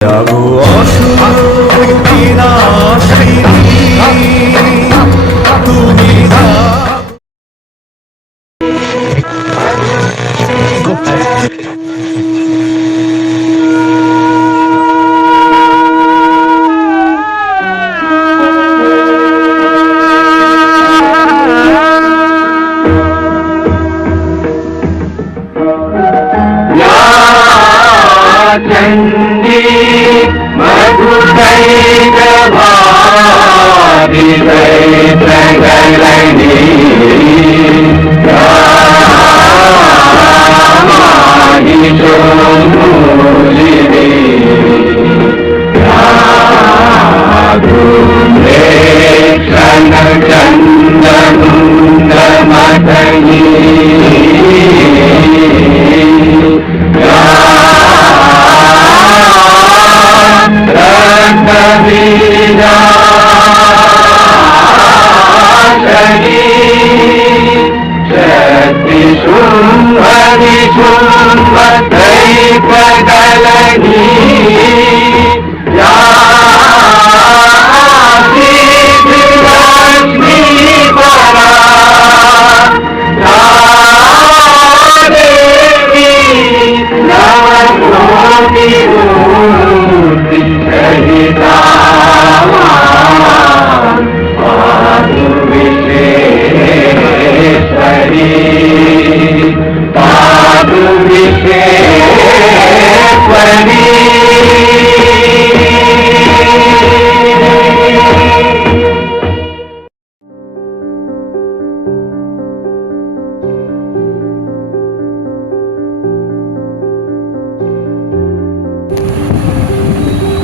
যাবো অসুর বিনাশিনী তুমি चंडी मधुकैकभारि दैत्रगलनी रामाहिषोमूलिनी राधुरेक्षणचन्दमुन्दमथनी शक्ति शुंभ निशुंभ दैत्यगलनी लक्ष्मी परा देवी नवकोटि मूर्ति सहिता पादु विश्वेश्वरी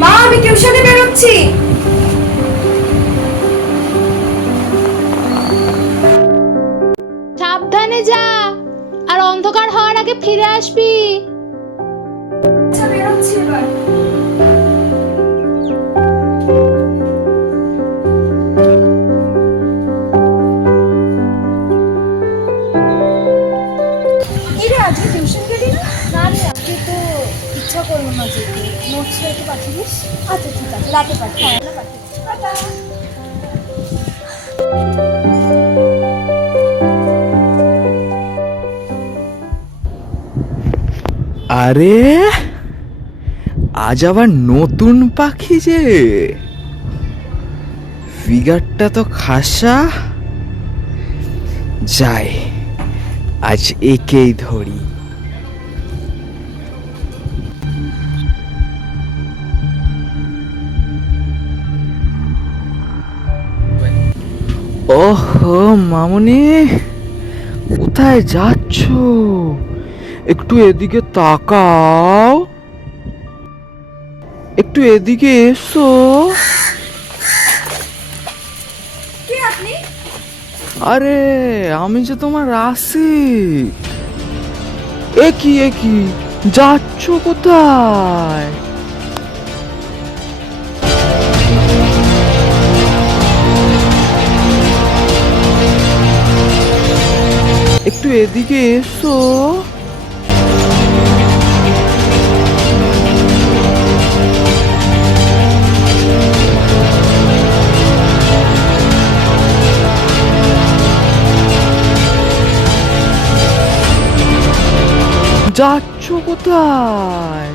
মা, আমি টিউশনে বেরোচ্ছি। সাবধানে যা, আর অন্ধকার হওয়ার আগে ফিরে আসবি। আচ্ছা, বেরোচ্ছি এবার। কি রে, আজকে টিউশন গেলি না? না রে, আজকে তো ইচ্ছা করলো না যেতে। নোটসটা একটু পাঠিয়ে দিস। আচ্ছা ঠিক আছে, রাতে পাঠিয়ে পাঠিয়ে দিস। টাটা। আরে আজ আবার নতুন পাখি যে, ফিগারটা তো খাসা। যাই, আজ একেই ধরি। ওহো মামুনি, কোথায় যাচ্ছ? একটু এদিকে তাকাও, একটু এদিকে এসো। কে আপনি? আরে আমি যে তোমার আশিক। একি যাচ্ছ কোথায়? একটু এদিকে এসো। যাচ্ছ কোথায়?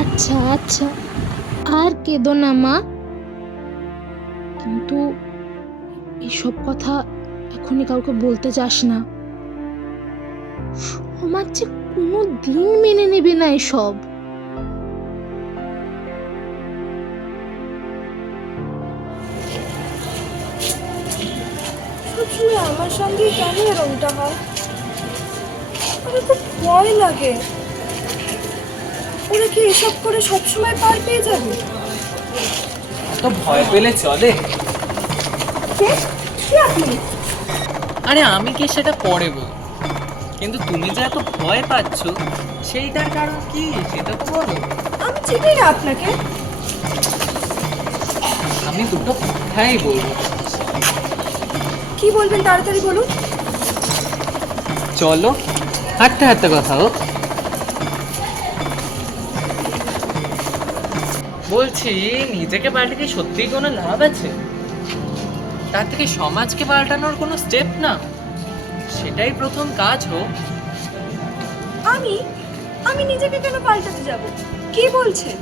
আচ্ছা আচ্ছা, আর কেঁদো না মা। কিন্তু এসব কথা এখনই কাউকে বলতে যাস না, সমাজ যে কোনো দিন মেনে নেবে না এসব। সবসময় আমার সঙ্গে কেন এরকমটা হয়? আমার খুব ভয় লাগে। ওরা কি এসব করে সবসময় পার পেয়ে যাবে? তো ভয় পেলে চলে? কে কে আপনি? আরে আমি কি সেটা পরে বল, কিন্তু তুমি যে এত ভয় পাচ্ছ সেইটার কারণ কি সেটা তো বলো। আমি চিনি না আপনাকে। আমি দুটো কথাই বলবো। কি বলবেন তাড়াতাড়ি বলুন। চলো হাঁটতে হাঁটতে কথা হোক। বলছি, নিজেকে পাল্টে কি সত্যিই কোনো লাভ আছে? তার থেকে সমাজকে পাল্টানোর কোনো স্টেপ না, সেটাই প্রথম কাজ হোক। আমি আমি নিজেকে কেন পাল্টাতে যাব? কি বলছেন?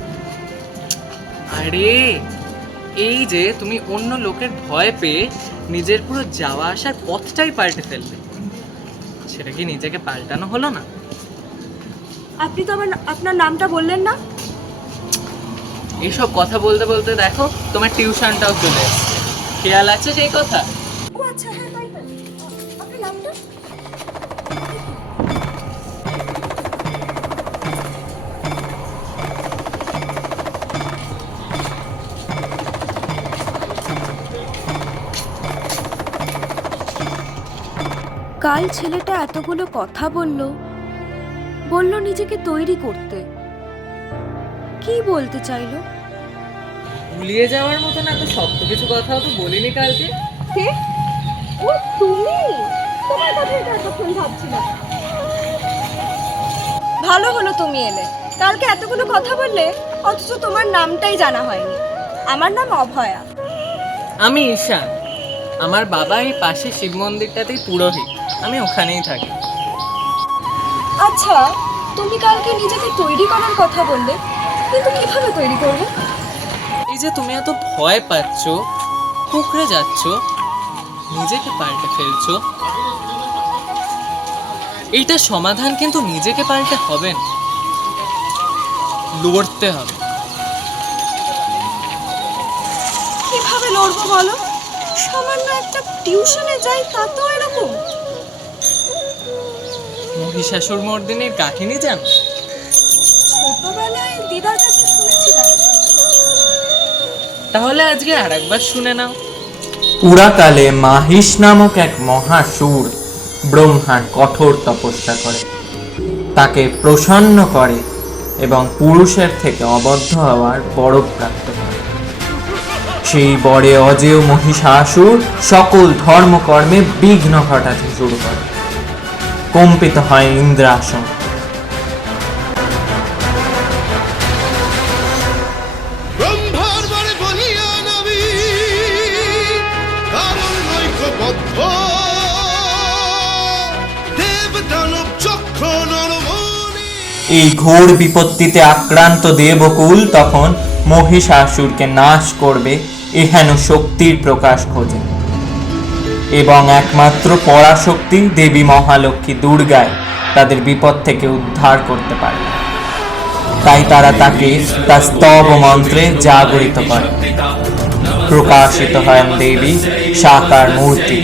আরে এই যে তুমি অন্য লোকের ভয় পেয়ে নিজের পুরো যাওয়া আসার পথটাই পাল্টে ফেললে, সেটা কি নিজেকে পাল্টানো হলো না? আপনি তো আপনার নামটা বললেন না। এইসব কথা বলতে বলতে দেখো তোমার টিউশনটাও চলে এসছে। খেয়াল আছে সেই কথা? ও আচ্ছা, হ্যাঁ তাই তাই। আপনার নামটা? কাল ছেলেটা এতগুলো কথা বলল নিজেকে তৈরি করতে। কি বলতে চাইলো? ভুলিয়ে যাওয়ার মতন এত শক্ত কিছু কথাও তো বলিনি কালকে। কে? ও তুমি? তোমার কথা এটা এতক্ষণ ভাবছিলাম। ভালো হলো তুমি এলে। কালকে এতগুলো কথা বললে অথচ তোমার নামটাই জানা হয়নি। আমার নাম অভয়া। আমি ঈশান। আমার বাবা এই পাশে শিব মন্দিরটাতেই পুরোহিত, আমি ওখানেই থাকি। আচ্ছা, তুমি কালকে নিজেকে তৈরি করার কথা বললে, কিন্তু কিভাবে তৈরি করবে? এই যে তুমি এত ভয় পাচ্ছ, কুকড়ে যাচ্ছ, নিজেকে পাল্টে ফেলছো, এইটার সমাধান কিন্তু নিজেকে পাল্টে হবে না, লড়তে হবে। কিভাবে লড়বো বলো? সামান্য একটা টিউশনে যাই তাতেও এরকম? মহিষাসুর মর্দিনীর কাহিনী জানো? ছোটবেলায় দিদার কাছে শুনেছিলাম। তাহলে আজকে আর একবার শুনে নাও। পুরাকালে মাহিষ নামক এক মহাসুর ব্রহ্মার কঠোর তপস্যা করে, তাকে প্রসন্ন করে এবং পুরুষের থেকে অবদ্ধ হওয়ার বর প্রাপ্ত করে। সেই বরে অজেয় মহিষাসুর সকল ধর্মকর্মে বিঘ্ন ঘটাতে শুরু করে। কম্পিত হয় ইন্দ্রাসন। ব্রহ্মার বরে বলিয়া নবী কারণ ঐক্যবদ্ধ দেব দানব চক্র নরমণি। এই ঘোর বিপত্তিতে আক্রান্ত দেবকুল তখন মহিষাসুরকে নাশ করবে এহেন শক্তির প্রকাশ খোঁজে, এবং একমাত্র পরাশক্তি দেবী মহালক্ষ্মী দুর্গায় তাদের বিপদ থেকে উদ্ধার করতে পারে। তাই তারা তাকে তার স্তব মন্ত্রে জাগরিত করে। প্রকাশিত হয় দেবী সাকার মূর্তি।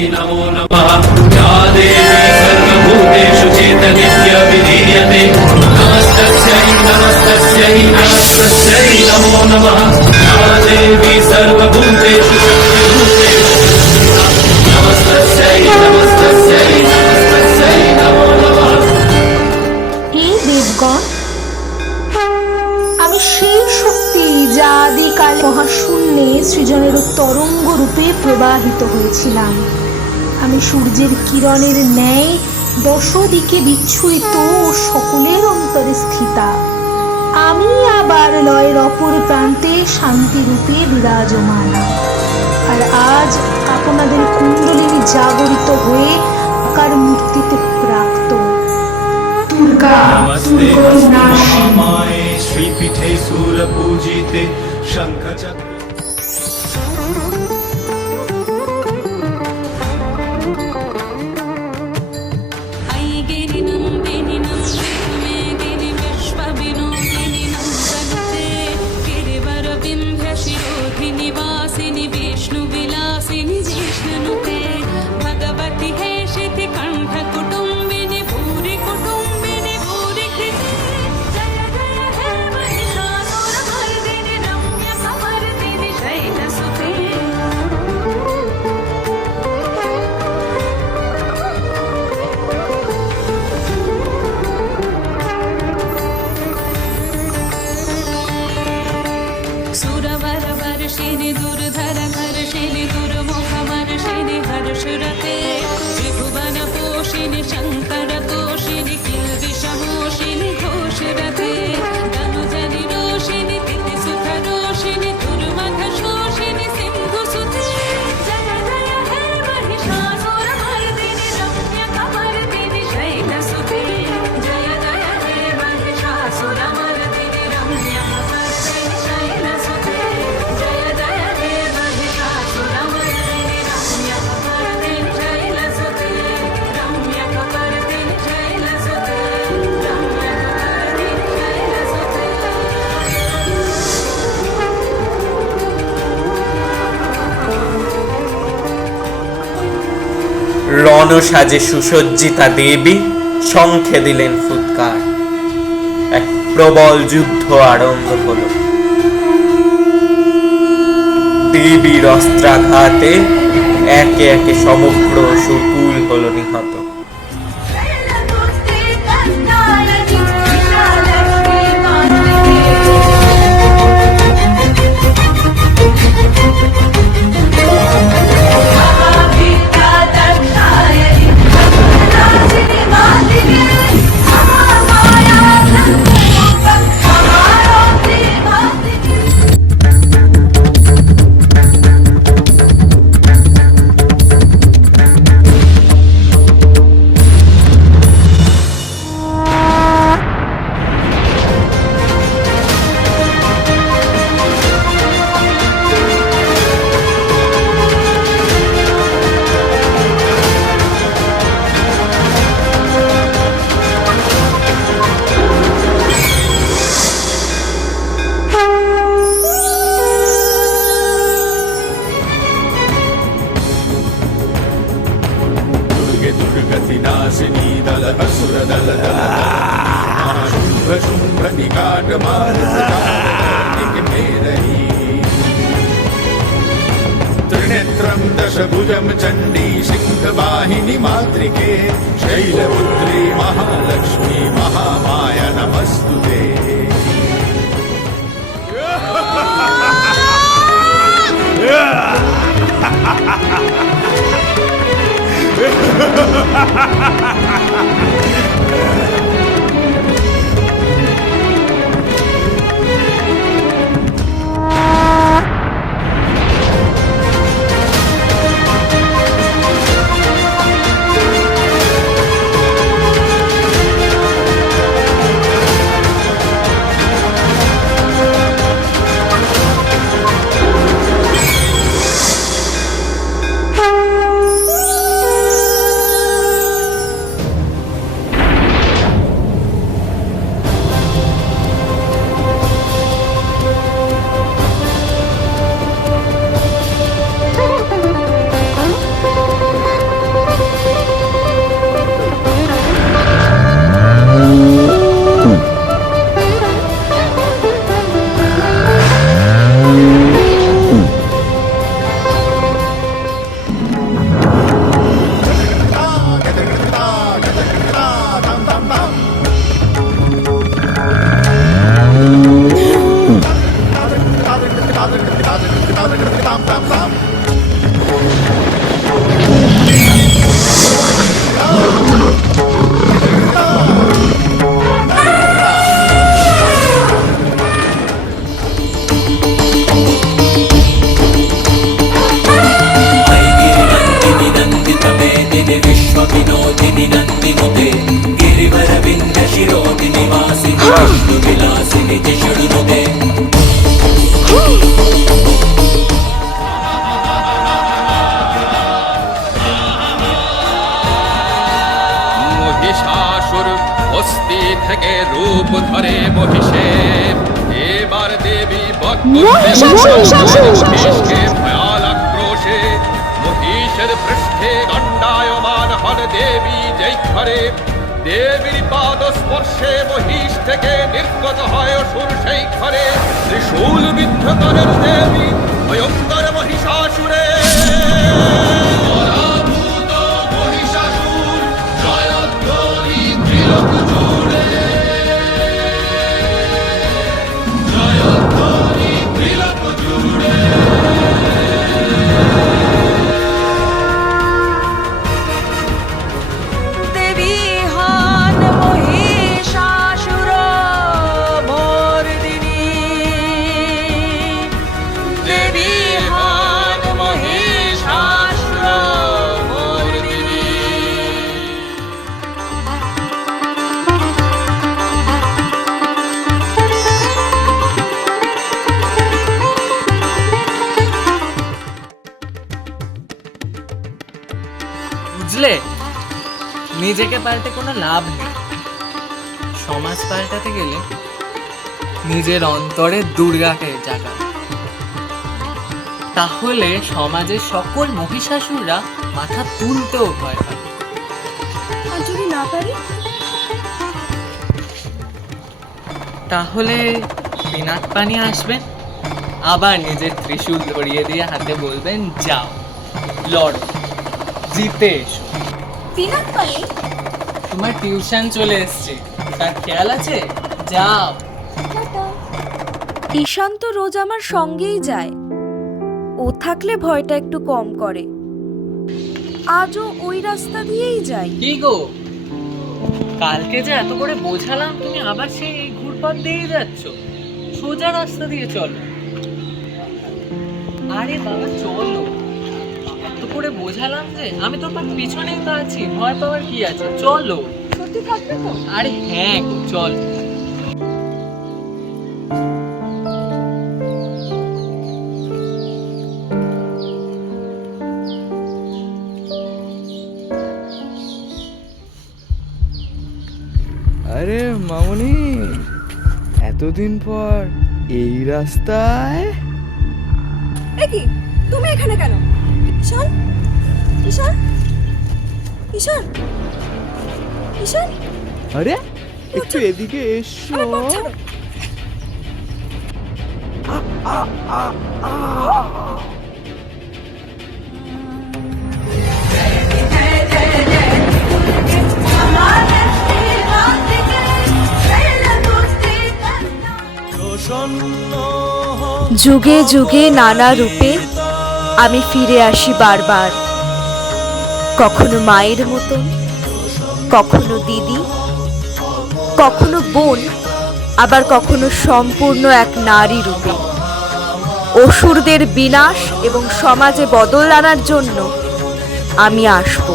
এই দেবগণ, আমি সেই শক্তি যা আদিকাল মহাশূন্যে সৃজনের তরঙ্গ রূপে প্রবাহিত হয়েছিলাম। আমি সূর্যের কিরণের ন্যায় দশদিকে বিচ্ছুরিত ও সকলের অন্তরে স্থিতা। আমি আবার লয়ের অপর প্রান্তে শান্তি রূপে বিরাজমানা। আর আজ আপনাদের কুণ্ডলিনী জাগরিত হয়ে আকার মূর্তিতে প্রাপ্ত। দুর্গা মায়ে শ্রীপীঠে সুর পূজিতে শঙ্খচক্র। ऐ गिरिनन्दिनी শঙ্কর তোষিনী কিলবিষমোষিনী ঘোষ রথে তনুজনি রোষিনী তিথি সুখ রোষিনী দুর্মধ শোষিনী সিন্ধু সুতে জয় জয় হে মহিষাসুর মর্দিনী রম্য কমর্দিনী শৈলসুতে জয় জয় হে মহিষাসুর মর্দিনী রম্য কমর্দিনী শৈলসুতে জয় জয় হে মহিষাসুর মর্দিনী রম্য কমর্দিনী শৈলসুতে রম্য কমর্দিনী শৈলসুতে রম্য রণসাজে সুসজ্জিতা দেবী শঙ্খে দিলেন ফুৎকার। এক প্রবল যুদ্ধ আরম্ভ হলো। দেবীর অস্ত্রাঘাতে একে একে সমগ্র অসুরকুল হলো নিহত। दुर्गे दुर्गति नाशिनी दल असुर दल शुंभ शुंभ निकाट मार में रही त्रिनेत्रम दशभुजम चंडी सिंह वाहिनी मातृके शैलपुत्री महालक्ष्मी महामाया नमस्तुते विश्वविनोदिनि नन्दिनुते गिरिवरविन्द शिरोदिनि वासिनि विष्णुविलासिनि जिषुनुते মহিষাসুর অস্থি থেকে রূপ ধরে মহিষে এবার দেবী মহিষকে ভয়াল আক্রোশে মহিষের পৃষ্ঠে দণ্ডায়মান হন দেবী যেইখানে দেবীর পাদ স্পর্শে মহিষ থেকে নির্গত হয় অসুর সেইখানে ত্রিশূল বিদ্ধ করেন দেবী ভয়ঙ্কর মহিষাসুরে দেবী নিজেকে পাল্টে কোনো লাভ নেই। সমাজ পাল্টাতে গেলে নিজের অন্তরে দুর্গাকে জাগা, তাহলে সমাজের সকল মহিষাসুররা মাথা তুলতেও ভয় পাবে। আর যদি না পারি? তাহলে পিনাক পানি আসবেন, আবার নিজের ত্রিশূল ধরিয়ে দিয়ে হাতে বলবেন যাও লড়ো, জিতে এসো। পিনাক পানি? তোমার টিউশন চলে এসছে, তার খেয়াল আছে? যাও। ঈশান তো রোজ আমার সঙ্গেই যায়, ও থাকলে ভয়টা একটু কম করে। আজও ওই রাস্তা দিয়েই যাই। কি গো, কালকে যে এত করে বোঝালাম, তুমি আবার সেই ঘুরপথ দিয়ে যাচ্ছ? সোজা রাস্তা দিয়ে চলো। আরে বাবা চলো, এত করে বোঝালাম যে, আমি তোমার পিছনেই তো আছি, ভয় পাওয়ার কি আছে? চলো। সত্যি থাকবে তো? আরে হ্যাঁ গো, চল। আরে মামনি, এতদিন পর এই রাস্তায়? এ কি, তুমি এখানে কেন? ঈশান, ঈশান, ঈশান, ঈশান। আরে একটু এদিকে এসো। আরে পথ ছাড়ো। যুগে যুগে নানা রূপে আমি ফিরে আসি বারবার, কখনো মায়ের মতন, কখনো দিদি, কখনো বোন, আবার কখনো সম্পূর্ণ এক নারী রূপে। অসুরদের বিনাশ এবং সমাজে বদল আনার জন্য আমি আসব,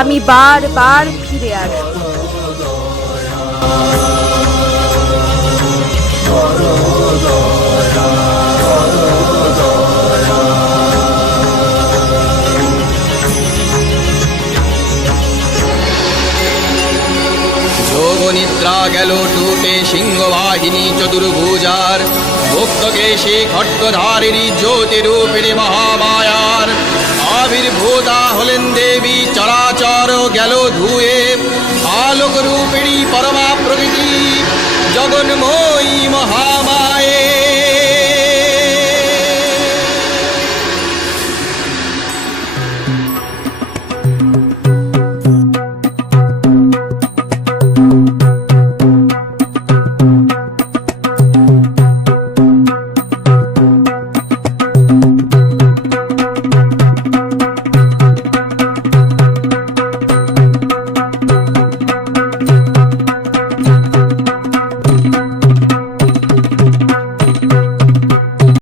আমি বারবার ফিরে আসব। যোগনিদ্রা গেল টুটে সিংহবাহিনী চতুর্ভুজার, ভক্তকেশী খड्गধারিণী জ্যোতিরূপিণী মহামায়ার। আবির্ভূতা হলেন দেবী, চরাচর গেল ধুয়ে, আলোকরূপিণী পরমা প্রকৃতি জগন্ময়ী মহামায়া।